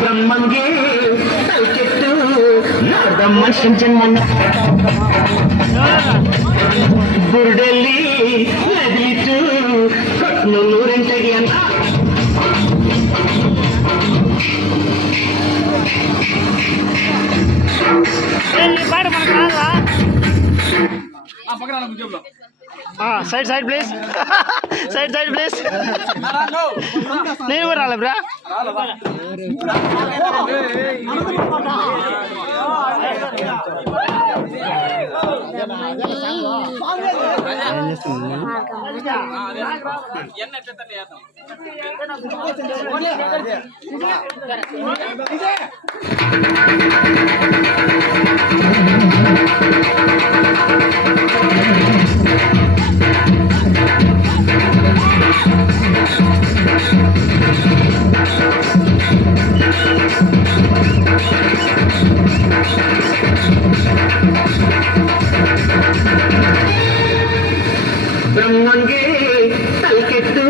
ಬ್ರಹ್ಮಂಗೆ ಕೆಟ್ಟು ಮನುಷ್ಯನ ಜನ್ಮನ ಬುರ್ಡಲ್ಲಿ ನದಿತು ನೂರೆಂಟಡಿ ಅಂತ side side please side side please నేను కూడా రాలే బ్రా ಬ್ರಹ್ಮಂಗೆ ತಲೆಕೆಟ್ಟು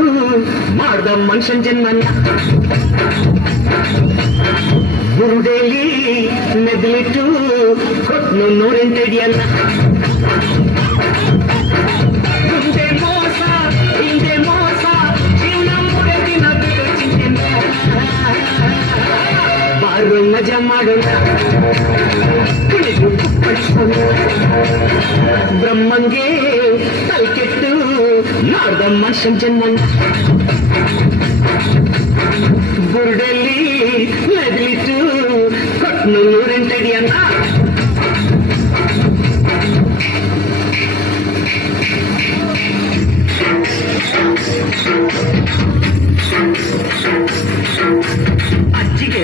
ಮಾಡ್ದ ಮನುಷ್ಯನ ಜನ್ಮನ ಬುರುಡೇಲಿ ಮೆದ್ಲಿಟ್ಟು ಕೊಟ್ನು ನೂರೆಂಟಡಿಯನ್ನ ಮುಂದೆ ಮೋಸ ಹಿಂದೆ ಮೋಸ ಜೀವನ ಮೂರೇ ದಿನ ಚಿಂತೆನ ಬಾರು ಮಜಾ ಮಾಡೋಣ ಬ್ರಹ್ಮಂಗೆ ತಲೆಕೆಟ್ಟು ಮಾಡ್ದ ಮನುಷ್ಯನ ಜನ್ಮನ ಬುರುಡಲ್ಲಿ ಮೆದ್ಲಿಟ್ಟು ಕೊಟ್ನು ನೂರೆಂಟಡಿಯನ್ನ ಅಜ್ಜಿಗೆ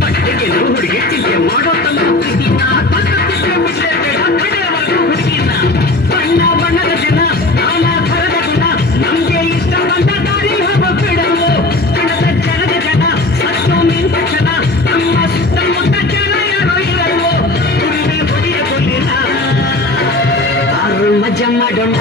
ಬಟ್ಟೆಗೆ ಹುಡುಗಿ ಚಿಂತೆ ಮಾಡೋ ಬಣ್ಣ ಬಣ್ಣದ ಜನ ನಾನಾ ಥರದ ಜನ ನಮ್ಗೆ ಇಷ್ಟ ಬಂದ ದಾರಿ ಹೋಗ ಬಿಡವು ಕಣದ ಜನದ ಜನ ಸತ್ತು ನಿಂತ ಜನ ನಮ್ಮ ಸುತ್ತಮುತ್ತ ಜನ ಯಾರೋ ಇರಲ್ವೋ ಕುಡಿಮೆ ಹೊಡಿಯ ಕೊಲ್ಲಿನ ಆರು ಮಜಾ ಮಾಡೋಣ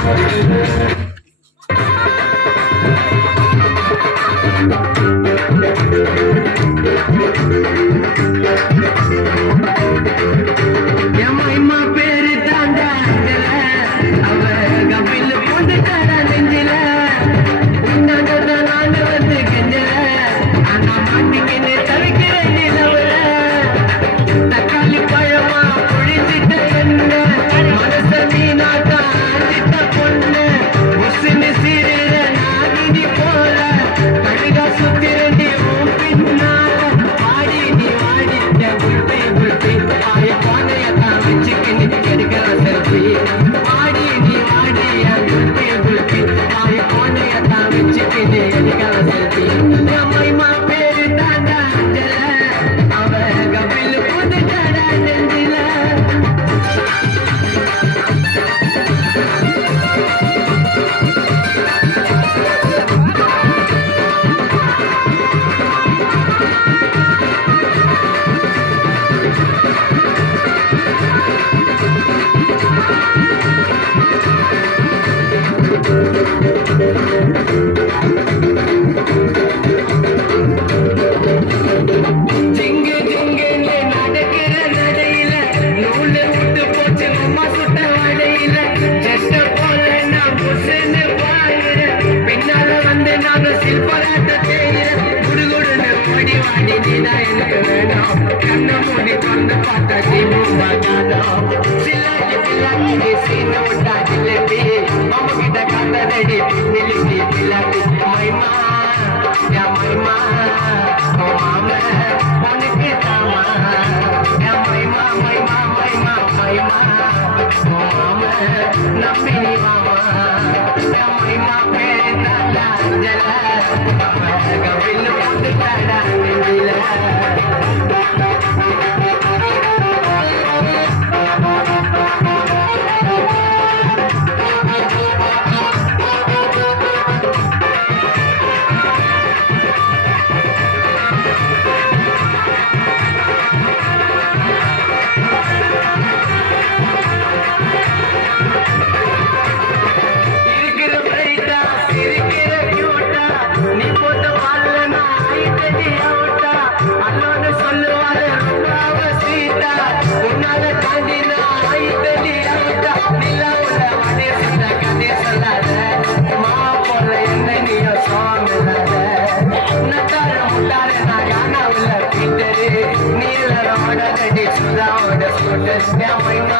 என் மைமா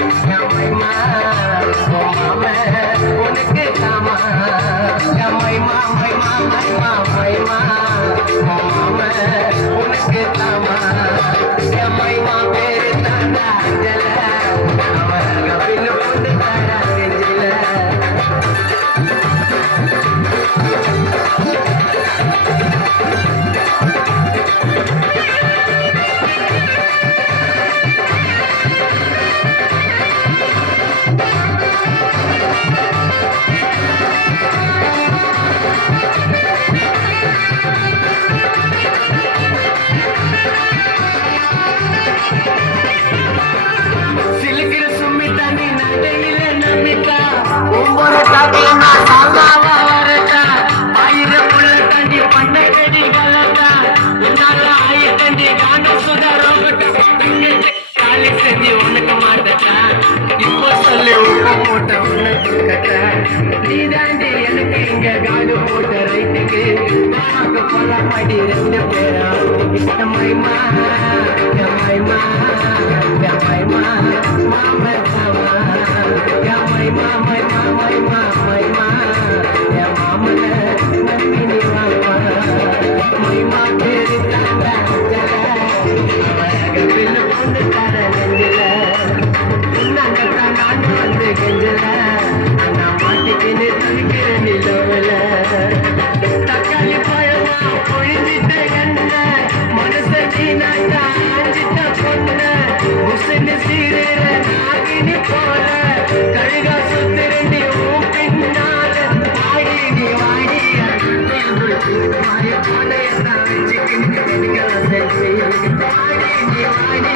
என் மைமா மாம உனக்கு தாமா என் மைமா மைமா மைமா மைமா மாம உனக்கு தாமா என் மைமா பேரு தாண்டா அஞ்சல அவன் கபில் கொண்டு தாரா செஞ்சில சிலுக்கிற சும்மி தண்ணி நடையில நம்பிக்கா ஒவ்வொரு காப்பியமா சாமாவா வரட்டா ஆயிரம் புள்ள தண்ணி பண்ணை வெடி கலட்டா என்னால ஆயிரத்தண்டி காண சுதா ரோபட்டா காலி செஞ்சு உனக்கு மாட்டா இப்போ சொல்லி உள்ள போட்ட உனக்கு கட்ட நீ தாண்டி எனக்கு இங்க காடு போட்ட ரைட்டுக்கு மாமாக்கு கொல்ல மாட்டி 2 பேரா மைமா மைமா மைமா மாமா தாமா மைமா மைமா மைமா மைமா என் மாமன நம்பி நீ வாமா மைமா பேரு தாண்டா பில்லு கொண்டு தர நெஞ்சில நாங்கத்தான் நான் வந்து கெஞ்சல நான் மாட்டிக்கின்னு தவிக்கிற நிலவுல தக்காளி பழமா பொழிஞ்சிட்டு என்ன மனச நீ நாட்டா ஆஞ்சிட்ட பொண்ண முசன்னு சீரேற நாகினி போல கழுகா சுத்திரண்டி உன் பின்னால வாடி நீ வாடி மாய போனைய வச்சுக்கின்னு வாடி நீ வாடி